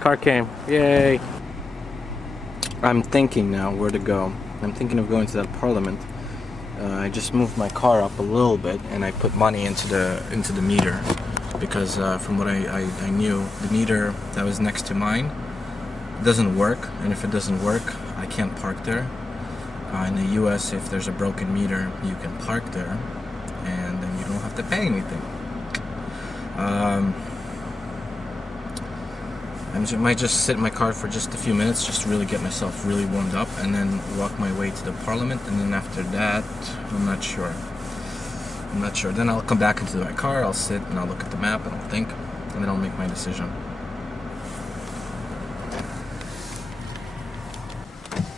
Car came. Yay! I'm thinking now where to go. I'm thinking of going to that parliament. I just moved my car up a little bit and I put money into the meter because from what I knew, the meter that was next to mine doesn't work, and if it doesn't work, I can't park there. In the US, if there's a broken meter, you can park there and then you don't have to pay anything. I might just sit in my car for just a few minutes just to really get myself really warmed up and then walk my way to the parliament, and then after that, I'm not sure. Then I'll come back into my car, I'll sit and I'll look at the map and I'll think, and then I'll make my decision.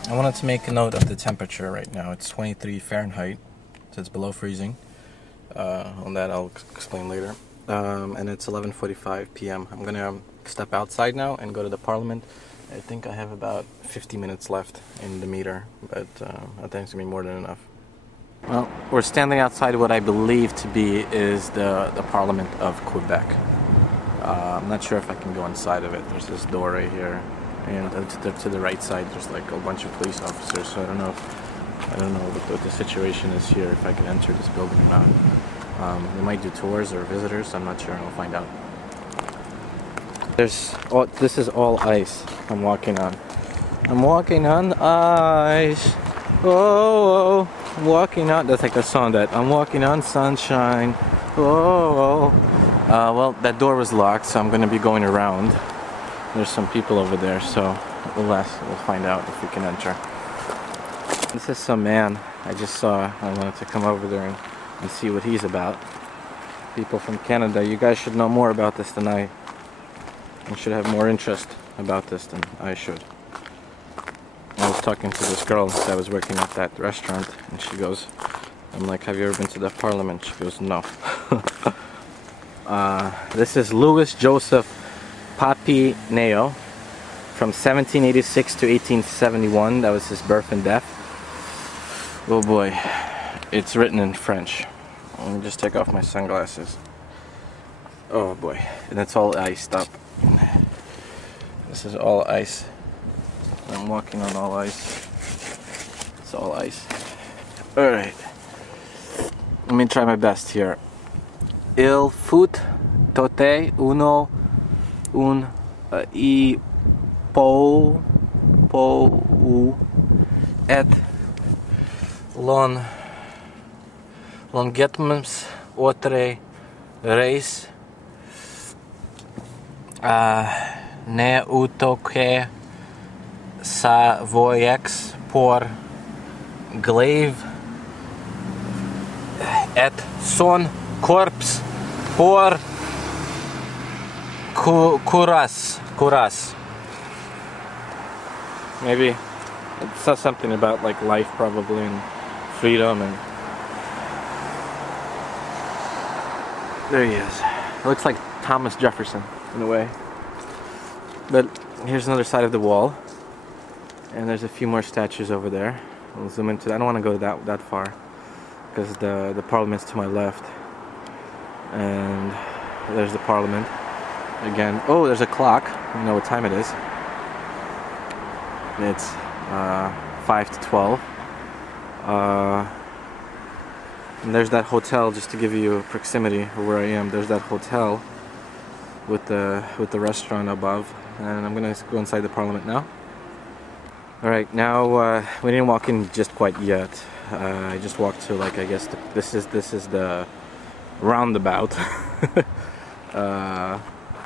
I wanted to make a note of the temperature right now. It's 23 Fahrenheit, so it's below freezing. On that I'll explain later. And it's 11:45 p.m. I'm gonna step outside now and go to the parliament. I think I have about 50 minutes left in the meter, but I think it's gonna be more than enough. Well, we're standing outside what I believe to be is the parliament of Quebec. I'm not sure if I can go inside of it. There's this door right here, and to the right side there's like a bunch of police officers, so I don't know what the situation is here, if I can enter this building or not. They might do tours or visitors, I'm not sure. I'll find out. This is all ice I'm walking on. I'm walking on ice. Oh, I'm walking on. That's like the song that I'm walking on sunshine. Oh. Well, that door was locked, so I'm going to be going around. There's some people over there, so we'll find out if we can enter. This is some man I just saw. I wanted to come over there and see what he's about. People from Canada, you guys should know more about this than I. You should have more interest about this than I should. I was talking to this girl that was working at that restaurant, and she goes, I'm like, have you ever been to the parliament? She goes, no. This is Louis Joseph Papineau from 1786 to 1871. That was his birth and death. Oh boy, it's written in French. Let me just take off my sunglasses. Oh boy, and it's all iced up. This is all ice. I'm walking on all ice. It's all ice. Alright. Let me try my best here. Il fut tote uno un I pou et longetmens otre reis ne utoque sa voyex por glaive et son corps por curas. Maybe it says something about like life, probably, and freedom, and there he is. It looks like Thomas Jefferson in a way. But here's another side of the wall, and there's a few more statues over there. I'll zoom into that. I don't want to go that far because the parliament's to my left, and there's the parliament again. Oh, there's a clock. You know what time it is. It's 5 to 12. And there's that hotel, just to give you a proximity of where I am. There's that hotel with the restaurant above, and I'm gonna go inside the parliament now. All right, now we didn't walk in just quite yet. I just walked to, like, I guess this is the roundabout,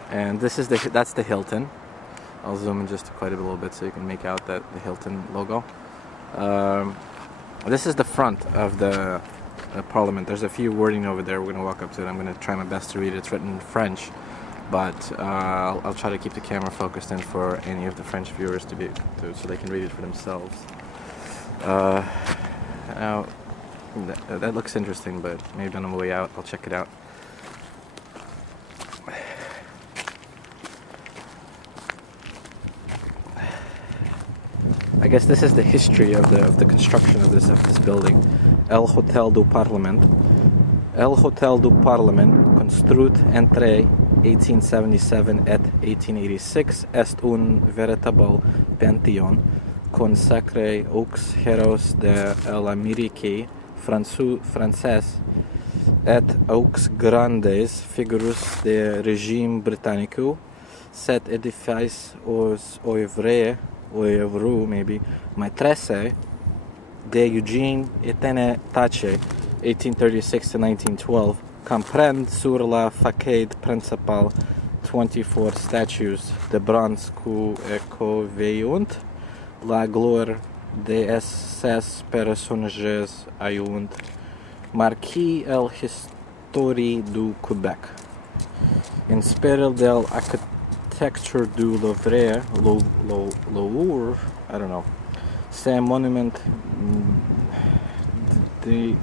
and that's the Hilton. I'll zoom in just quite a little bit so you can make out the Hilton logo. This is the front of the parliament. There's a few wording over there. We're gonna walk up to it. I'm gonna try my best to read it. It's written in French, but I'll try to keep the camera focused in for any of the French viewers so they can read it for themselves. Now that looks interesting, but maybe on the way out I'll check it out. I guess this is the history of the construction of this building. El Hotel du Parlement. El Hotel du Parlement construit entre 1877 et 1886 est un veritable panthéon consacré aux héros de l'Amérique française et aux grandes figures du régime britannique. Cet édifice aux œuvres maîtresses de Eugene Etienne Taché, 1836 to 1912, comprend sur la façade principale 24 statues de bronze qui écouvillent la gloire de ces personnages ayant marqué l'histoire du Québec. Inspiré de l'architecture du Louvre, I don't know, ces monuments dignes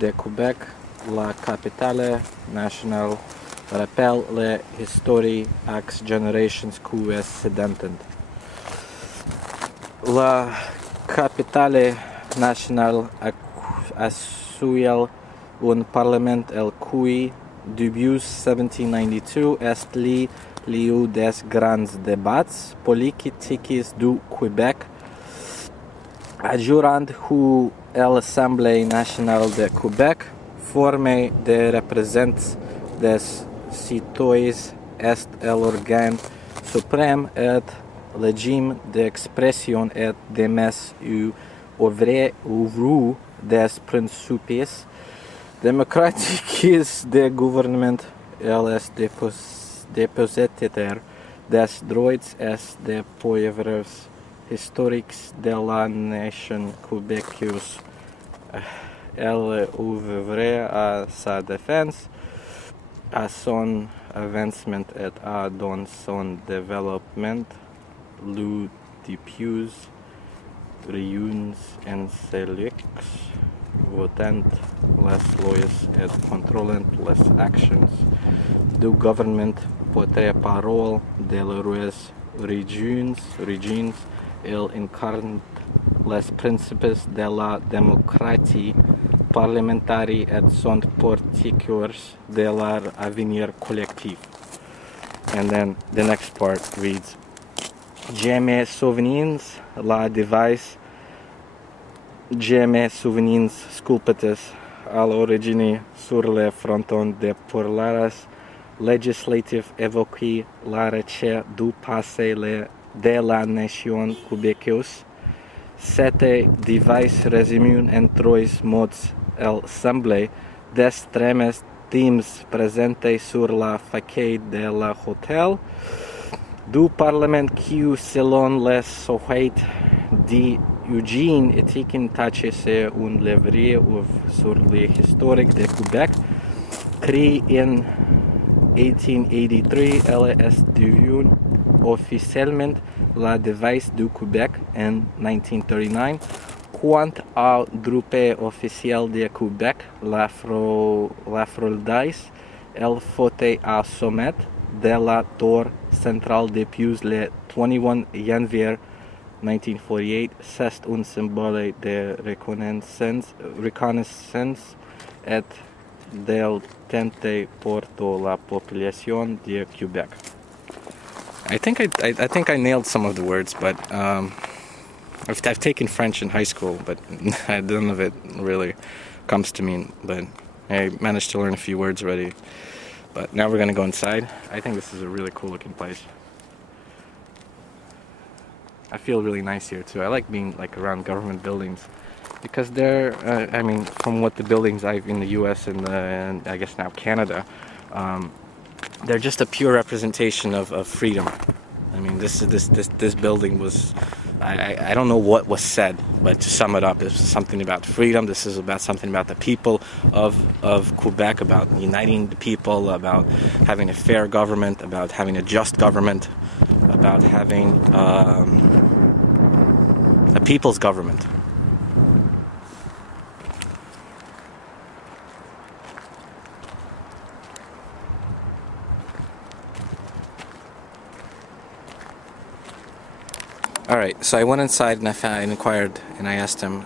de Québec, la capitale nationale, rappelle l'histoire aux générations qui précèdent. La capitale nationale assume un parlement el cui début 1792 est le lieu des grands débats politiques du Québec, adjurant où l'Assemblée nationale de Québec, formée de représentants des citoyens, est l'organe suprême et légitime d'expression et d'émettre œuvre des principes démocratiques de gouvernement. Elle est dépositaire des droits et des pouvoirs historiques de la nation québécoise. Elle œuvre à sa défense, à son avancement et à dans son développement. Le depuis réunions en celix votant les lois et contrôlant les actions du gouvernement porte-parole de les régions. Il incarne les principes de la démocratie parlementaire et sont porteurs de leur avenir collectif. And then the next part reads, Je me souviens la devise, je me souviens sculptés à l'origine sur le fronton de pour l'art législatif évoqué la recherche du passé de la nation québécoise. Cette devise résume en trois mots l'assemblée d'extrêmes thèmes présentés sur la façade de l'hôtel du Parlement qui, selon les souhaits d'Eugene Etienne Taché, c'est un livre sur l'histoire de Québec, créé en 1883. Elle est devenue officiellement la devise du Québec en 1939. Quant au groupe officiel de Québec, la Fraudice, elle fut à sommet de la tour centrale depuis le 21 janvier 1948. C'est un symbole de reconnaissance et d'identité pour la population de Québec. I think I nailed some of the words, but I've taken French in high school, but none of it really comes to me. But I managed to learn a few words already. But now we're gonna go inside. I think this is a really cool looking place. I feel really nice here too. I like being around government buildings because they're, I mean, from what the buildings I've in the U.S. and I guess now Canada, they're just a pure representation of freedom. I mean, this building was, I don't know what was said, but to sum it up, it's something about freedom. This is about something about the people of Quebec, about uniting the people, about having a fair government, about having a just government, about having a people's government. Alright, so I went inside and I inquired and I asked him,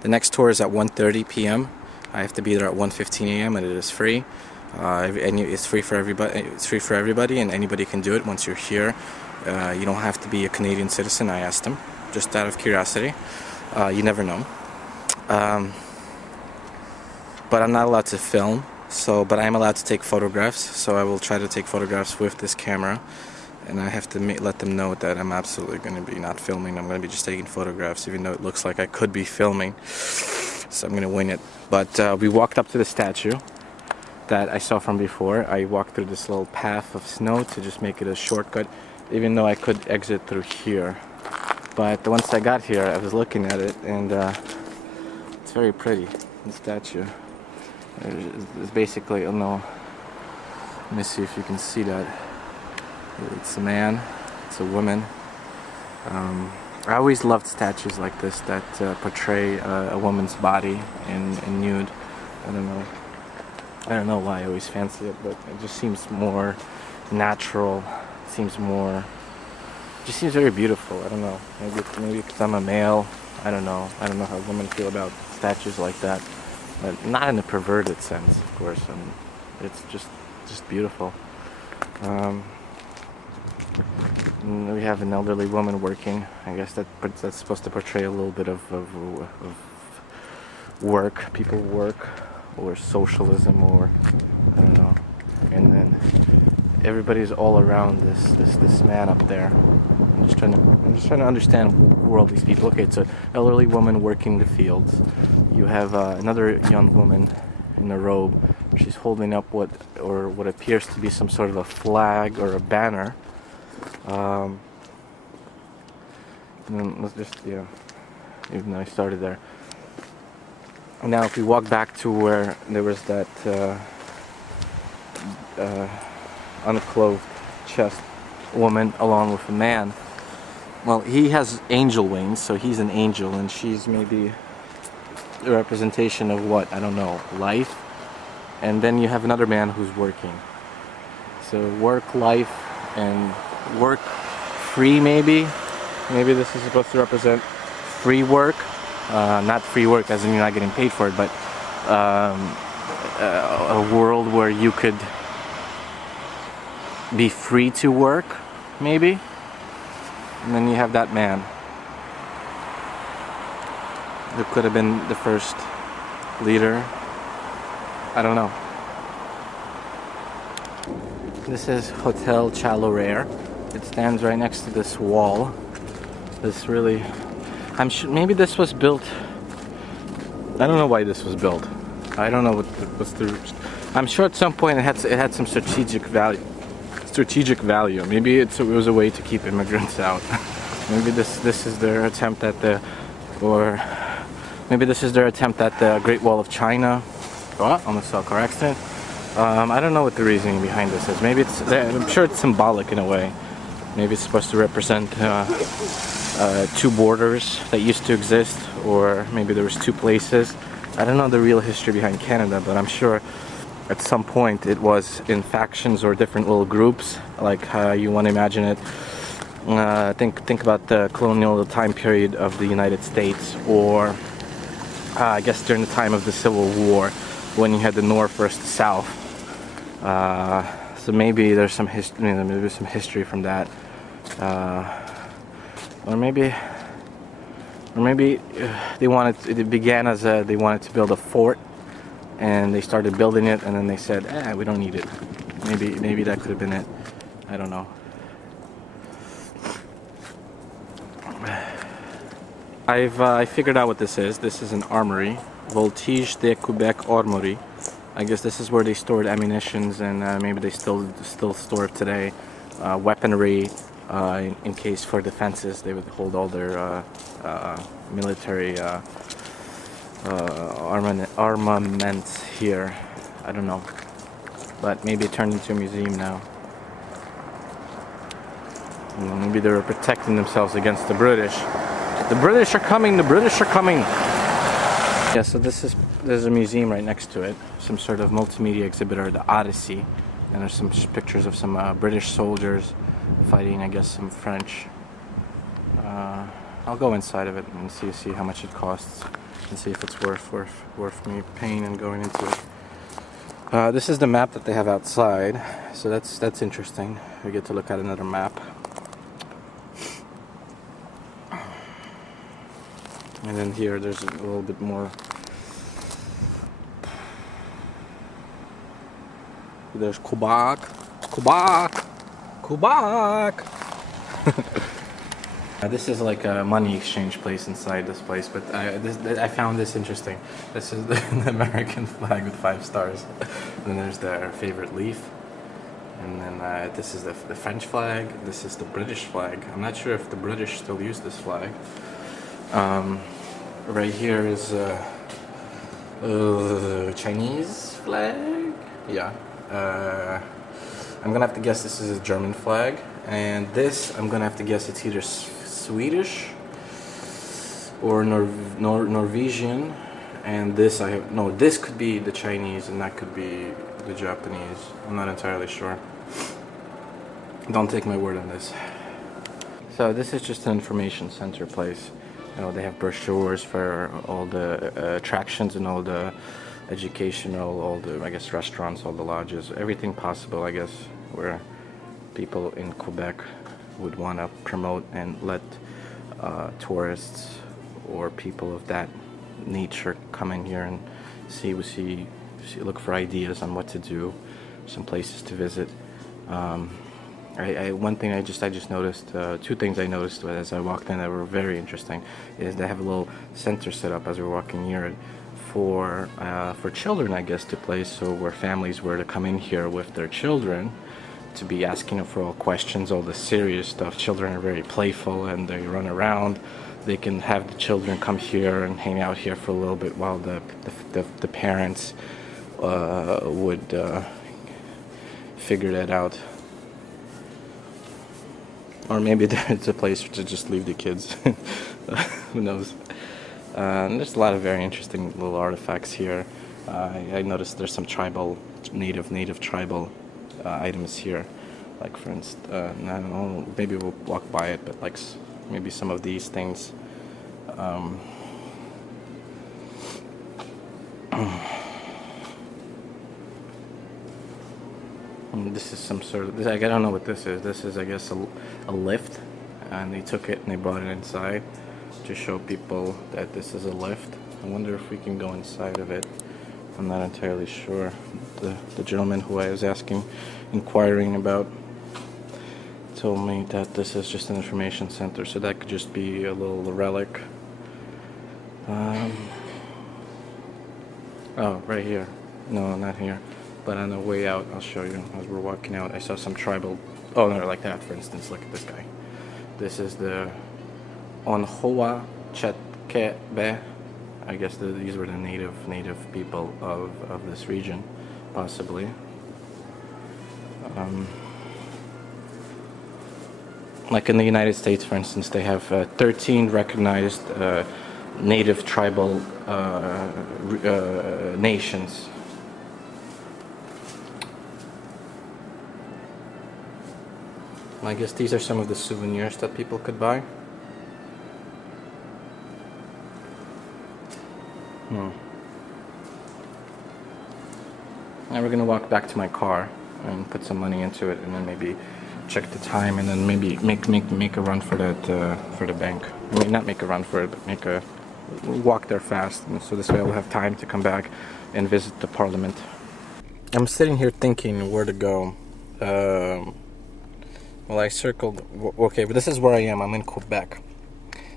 the next tour is at 1:30 p.m. I have to be there at 1:15 a.m. and it is free. It's free for everybody. It's free for everybody, and anybody can do it once you're here. You don't have to be a Canadian citizen. I asked him, just out of curiosity. You never know. But I'm not allowed to film. But I am allowed to take photographs. So I will try to take photographs with this camera. And I have to let them know that I'm absolutely going to be not filming. I'm going to be just taking photographs, even though it looks like I could be filming. So I'm going to wing it. But we walked up to the statue that I saw from before. I walked through this little path of snow to just make it a shortcut, even though I could exit through here. But once I got here, I was looking at it, and it's very pretty, the statue. It's basically, oh no, let me see if you can see that. It's a man, it's a woman. I always loved statues like this that portray a woman's body in nude. I don't know why I always fancy it, but it just seems more natural. Just seems very beautiful. I don't know. Maybe because I'm a male. I don't know how women feel about statues like that, but not in a perverted sense, of course. It's just beautiful. We have an elderly woman working. I guess that's supposed to portray a little bit of work, people work, or socialism, or I don't know. And then everybody's all around this man up there. I'm just trying to understand who are all these people. Okay, it's an elderly woman working the fields. You have another young woman in a robe. She's holding up what appears to be some sort of a flag or a banner. And then let's just, yeah, even though I started there. Now if we walk back to where there was that unclothed chest woman along with a man, well, he has angel wings, so he's an angel, and she's maybe a representation of what? I don't know, life. And then you have another man who's working. So work, life, and work free, maybe this is supposed to represent free work, not free work as in you're not getting paid for it, but a world where you could be free to work, maybe. And then you have that man who could have been the first leader. I don't know. This is Hotel Chalorare. It stands right next to this wall. This really, I'm sure maybe this was built. I don't know why this was built. I don't know what's the. I'm sure at some point it had some strategic value. Maybe it was a way to keep immigrants out. Maybe this is their attempt at the Great Wall of China. Oh, almost saw a car accident. I don't know what the reasoning behind this is. Maybe I'm sure it's symbolic in a way. Maybe it's supposed to represent two borders that used to exist, or maybe there was two places. I don't know the real history behind Canada, but I'm sure at some point it was in factions or different little groups, like how you want to imagine it. Think about the colonial time period of the United States, or I guess during the time of the Civil War, when you had the North versus the South. So maybe there's some history. Maybe some history from that, or maybe they wanted. It began as they wanted to build a fort, and they started building it, and then they said, we don't need it. Maybe that could have been it. I don't know. I figured out what this is. This is an armory, Voltige de Quebec Armory. I guess this is where they stored ammunitions, and maybe they still store it today. Weaponry, in case for defenses, they would hold all their military armaments here. I don't know, but maybe it turned into a museum now. Maybe they were protecting themselves against the British. The British are coming! The British are coming! Yeah, so there's a museum right next to it. Some sort of multimedia exhibitor, the Odyssey. And there's some pictures of some British soldiers fighting, I guess, some French. I'll go inside of it and see how much it costs, and see if it's worth me paying and going into it. This is the map that they have outside, so that's interesting. We get to look at another map. And then here there's a little bit more. There's Quebec. This is like a money exchange place inside this place, but I found this interesting. This is the American flag with 5 stars. And then there's their favorite leaf. And then this is the French flag. This is the British flag. I'm not sure if the British still use this flag. Right here is Chinese flag. Yeah. I'm gonna have to guess this is a German flag, and this I'm gonna have to guess it's either Swedish or Norwegian, and this this could be the Chinese and that could be the Japanese. I'm not entirely sure. Don't take my word on this. So this is just an information center place. You know, they have brochures for all the attractions and all the educational, all the, I guess, restaurants, all the lodges, everything possible, I guess, where people in Quebec would want to promote and let tourists or people of that nature come in here and look for ideas on what to do, some places to visit. One thing I just noticed, 2 things I noticed as I walked in that were very interesting, is they have a little center set up as we're walking near it for children, I guess, to play. So where families were to come in here with their children to be asking them for all questions, all the serious stuff. Children are very playful and they run around. They can have the children come here and hang out here for a little bit while the parents would figure that out. Or maybe it's a place to just leave the kids. Who knows? There's a lot of very interesting little artifacts here. I noticed there's some tribal, native tribal items here. Like, for instance, I don't know, maybe we'll walk by it, but like maybe some of these things. This is some sort of, I don't know what this is. This is, I guess, a lift, and they took it and they brought it inside to show people that this is a lift. I wonder if we can go inside of it. I'm not entirely sure. The gentleman who I was inquiring about, told me that this is just an information center, so that could just be a little relic. Oh, right here. No, not here. But on the way out, I'll show you. As we're walking out, I saw some tribal. Oh no, like that, for instance. Look at this guy. This is the Onhoa Chetkebe. I guess these were the native people of this region, possibly. Like in the United States, for instance, they have 13 recognized native tribal nations. I guess these are some of the souvenirs that people could buy. Now we're gonna walk back to my car and put some money into it, and then maybe check the time, and then maybe make a run for that for the bank. I mean, not make a run for it, but walk there fast, and so this way I'll have time to come back and visit the Parliament. I'm sitting here thinking where to go. Well, I circled. Okay, but this is where I am. I'm in Quebec.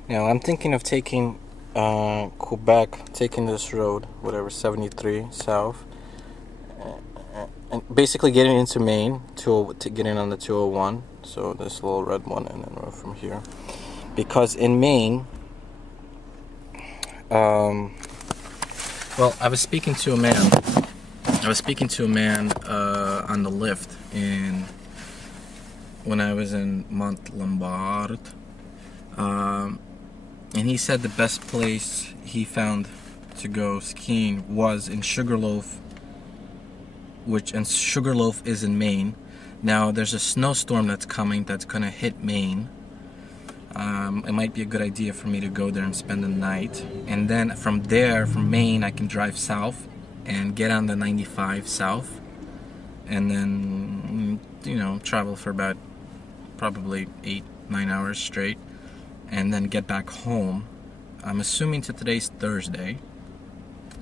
Now I'm thinking of taking Quebec, taking this road, whatever, 73 south, and basically getting into Maine to get in on the 201. So this little red one, and then from here, because in Maine, well, I was speaking to a man. On the lift when I was in Mont Lombard, and he said the best place he found to go skiing was in Sugarloaf, and Sugarloaf is in Maine. Now there's a snowstorm that's coming that's gonna hit Maine. It might be a good idea for me to go there and spend the night, and then from Maine I can drive south and get on the 95 south, and then, you know, travel for about probably 8-9 hours straight, and then get back home. I'm assuming today's Thursday.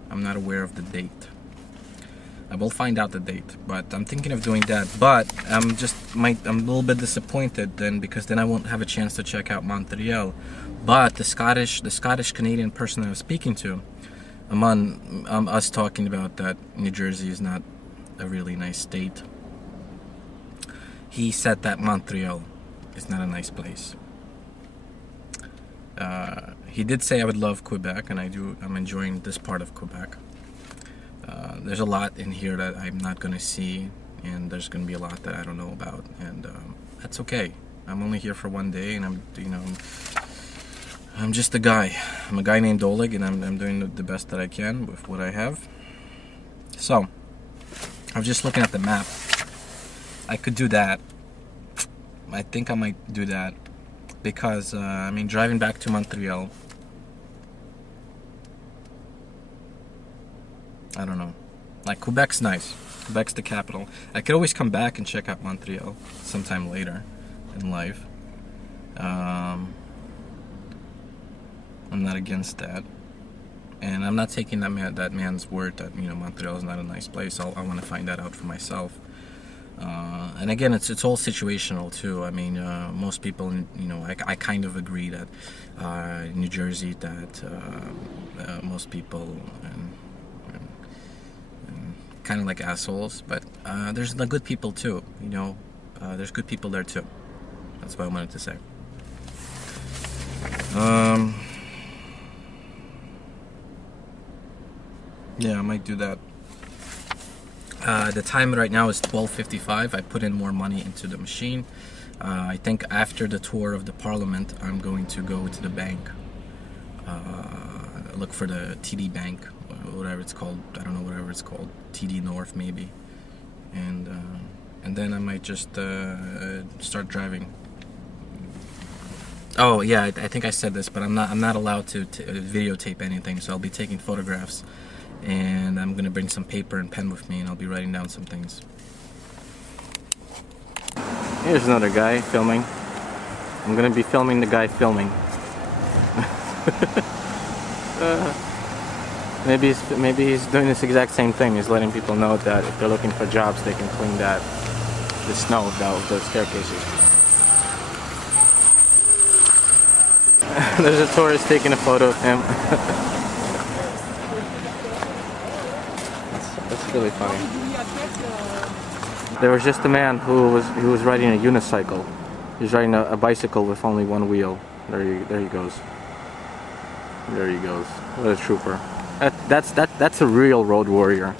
I'm not aware of the date. I will find out the date, but I'm thinking of doing that. But I'm a little bit disappointed then, because then I won't have a chance to check out Montreal. But the Scottish Canadian person I was speaking to, among us talking about that New Jersey is not a really nice state, he said that Montreal is not a nice place. He did say I would love Quebec, and I'm enjoying this part of Quebec. There's a lot in here that I'm not going to see, and there's going to be a lot that I don't know about, and that's okay. I'm only here for one day, and I'm just a guy. I'm a guy named Oleg, and I'm doing the best that I can with what I have. So, I was just looking at the map. I could do that. I think I might do that, because I mean, driving back to Montreal, I don't know. Like, Quebec's nice. Quebec's the capital. I could always come back and check out Montreal sometime later in life. I'm not against that, and I'm not taking that man's word that, you know, Montreal is not a nice place. I want to find that out for myself. And again, it's all situational too. I mean, most people, you know, I kind of agree that New Jersey, that most people kind of like assholes, but there's the good people too. You know, there's good people there too. That's what I wanted to say. Yeah, I might do that. The time right now is 12:55. I put in more money into the machine. I think after the tour of the Parliament, I'm going to go to the bank, look for the TD Bank, whatever it's called. I don't know, whatever it's called, TD North maybe, and then I might just start driving. Oh yeah, I think I said this, but I'm not allowed to videotape anything, so I'll be taking photographs. And I'm gonna bring some paper and pen with me, and I'll be writing down some things. Here's another guy filming. I'm gonna be filming the guy filming. Maybe he's doing this exact same thing. He's letting people know that if they're looking for jobs, they can clean the snow down the staircases. There's a tourist taking a photo of him. That's really funny. There was just a man who was riding a unicycle. He's riding a bicycle with only one wheel. There he goes. There he goes. What a trooper. That's a real road warrior.